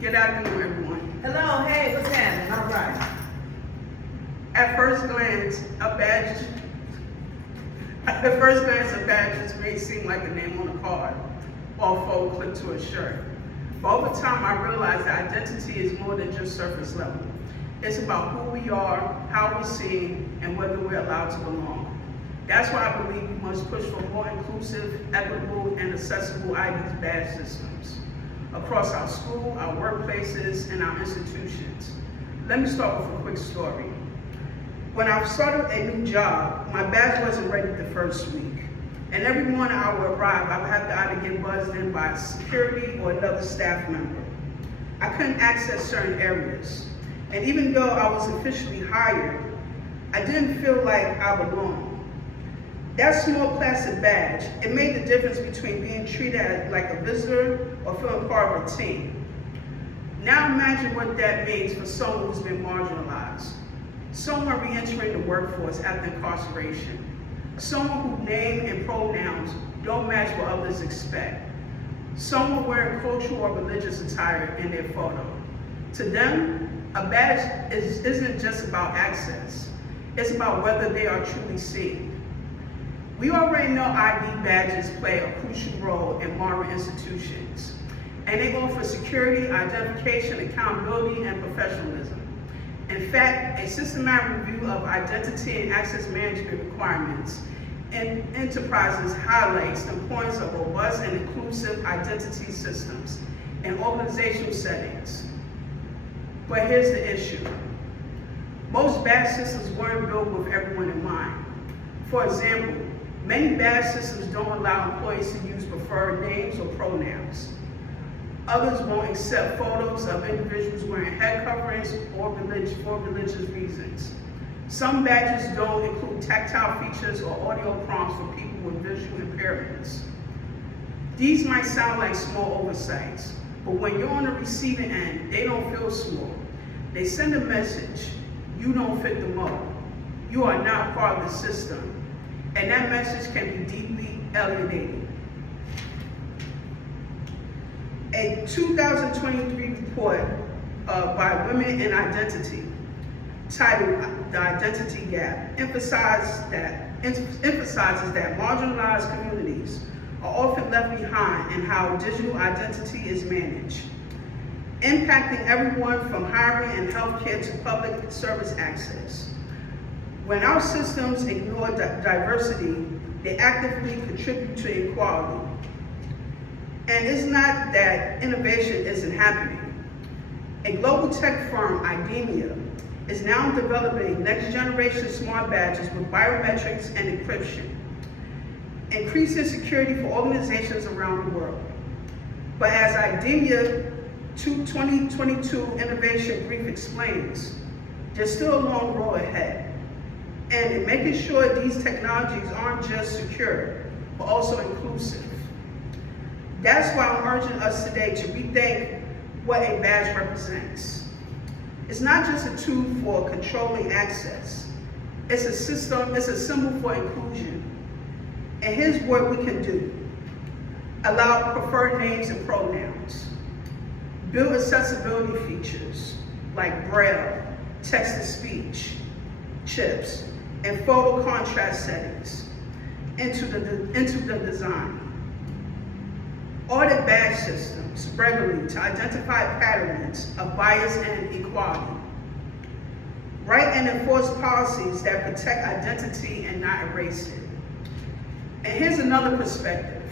Good afternoon, everyone. Hello, hey, what's happening? All right. At first glance, a badge may seem like a name on a card or a photo clipped to a shirt. But over time, I realized that identity is more than just surface level. It's about who we are, how we're seen, and whether we're allowed to belong. That's why I believe we must push for more inclusive, equitable, and accessible IDs badge systems across our school, our workplaces, and our institutions. Let me start with a quick story. When I started a new job, my badge wasn't ready the first week. And every morning I would arrive, I would have to either get buzzed in by security or another staff member. I couldn't access certain areas. And even though I was officially hired, I didn't feel like I belonged. That small plastic badge, it made the difference between being treated like a visitor or feeling part of a team. Now imagine what that means for someone who's been marginalized. Someone re-entering the workforce after incarceration. Someone whose name and pronouns don't match what others expect. Someone wearing cultural or religious attire in their photo. To them, a badge isn't just about access. It's about whether they are truly seen. We already know ID badges play a crucial role in modern institutions, and they offer security, identification, accountability, and professionalism. In fact, a systematic review of identity and access management requirements in enterprises highlights the importance of robust and inclusive identity systems in organizational settings. But here's the issue. Most badge systems weren't built with everyone in mind. For example, many badge systems don't allow employees to use preferred names or pronouns. Others won't accept photos of individuals wearing head coverings or for religious reasons. Some badges don't include tactile features or audio prompts for people with visual impairments. These might sound like small oversights, but when you're on the receiving end, they don't feel small. They send a message: you don't fit the mold. You are not part of the system. And that message can be deeply alienating. A 2023 report by Women in Identity, titled The Identity Gap, emphasizes that marginalized communities are often left behind in how digital identity is managed, impacting everyone from hiring and healthcare to public service access. When our systems ignore diversity, they actively contribute to inequality. And it's not that innovation isn't happening. A global tech firm, IDEMIA, is now developing next generation smart badges with biometrics and encryption, increasing security for organizations around the world. But as IDEMIA 2022 innovation brief explains, there's still a long road ahead. And in making sure these technologies aren't just secure, but also inclusive. That's why I'm urging us today to rethink what a badge represents. It's not just a tool for controlling access. It's a system, it's a symbol for inclusion. And here's what we can do. Allow preferred names and pronouns. Build accessibility features like Braille, text-to-speech, chips, and photo contrast settings into the design. Audit badge systems regularly to identify patterns of bias and inequality. Write and enforce policies that protect identity and not erase it. And here's another perspective.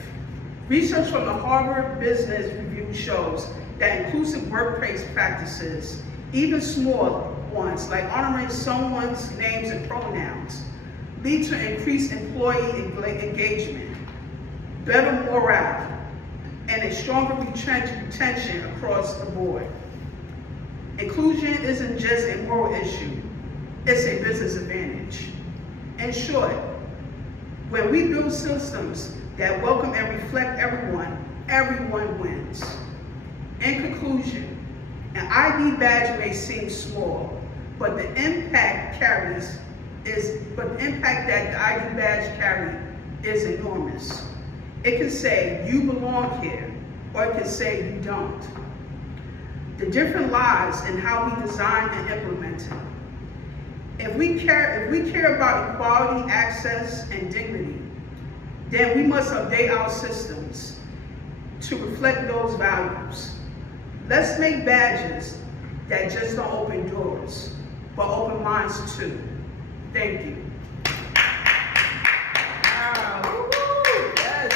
Research from the Harvard Business Review shows that inclusive workplace practices, even small ones like honoring someone's names and pronouns, lead to increased employee engagement, better morale, and a stronger retention across the board. Inclusion isn't just a moral issue, it's a business advantage. In short, when we build systems that welcome and reflect everyone, everyone wins. In conclusion, an ID badge may seem small, but the impact that the ID badge carries is enormous. It can say, you belong here, or it can say, you don't. the different lies and how we design and implement it. If we care about equality, access, and dignity, then we must update our systems to reflect those values. Let's make badges that just don't open doors, but open minds too. Thank you. Wow, woo-hoo, yes.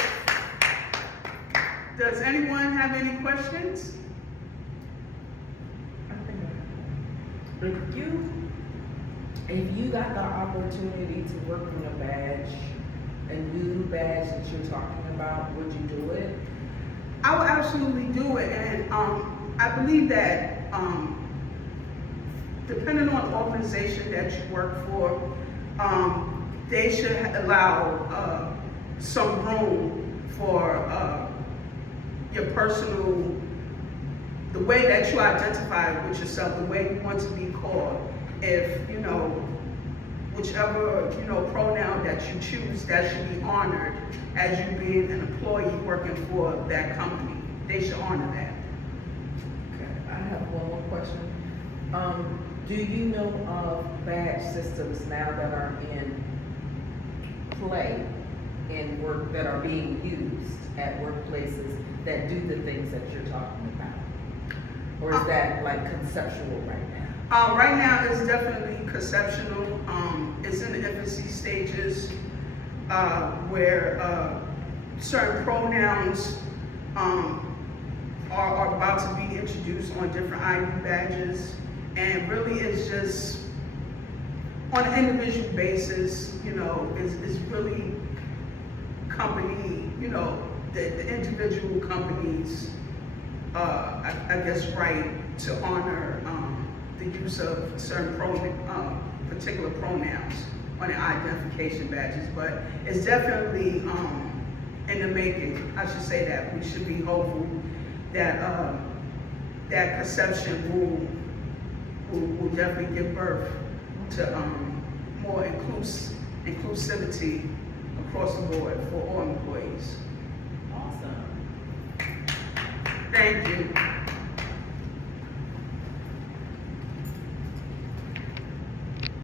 Does anyone have any questions? If you got the opportunity to work on a badge, a new badge that you're talking about, would you do it? I would absolutely do it, and I believe that depending on the organization that you work for, they should allow some room for your personal, the way that you identify with yourself, the way you want to be called. If, you know, whichever, you know, pronoun that you choose, that should be honored as you being an employee working for that company. They should honor that. Okay, I have one more question. Do you know of badge systems now that are in play in work, that are being used at workplaces that do the things that you're talking about? Or is that like conceptual right now? Right now, it's definitely conceptual. It's in the infancy stages where certain pronouns are about to be introduced on different ID badges, and really it's just on an individual basis. You know, it's really company. You know, the individual companies, I guess, right to honor the use of certain particular pronouns on the identification badges, but it's definitely in the making. I should say that we should be hopeful that that conception will definitely give birth to more inclusivity across the board for all employees. Awesome. Thank you.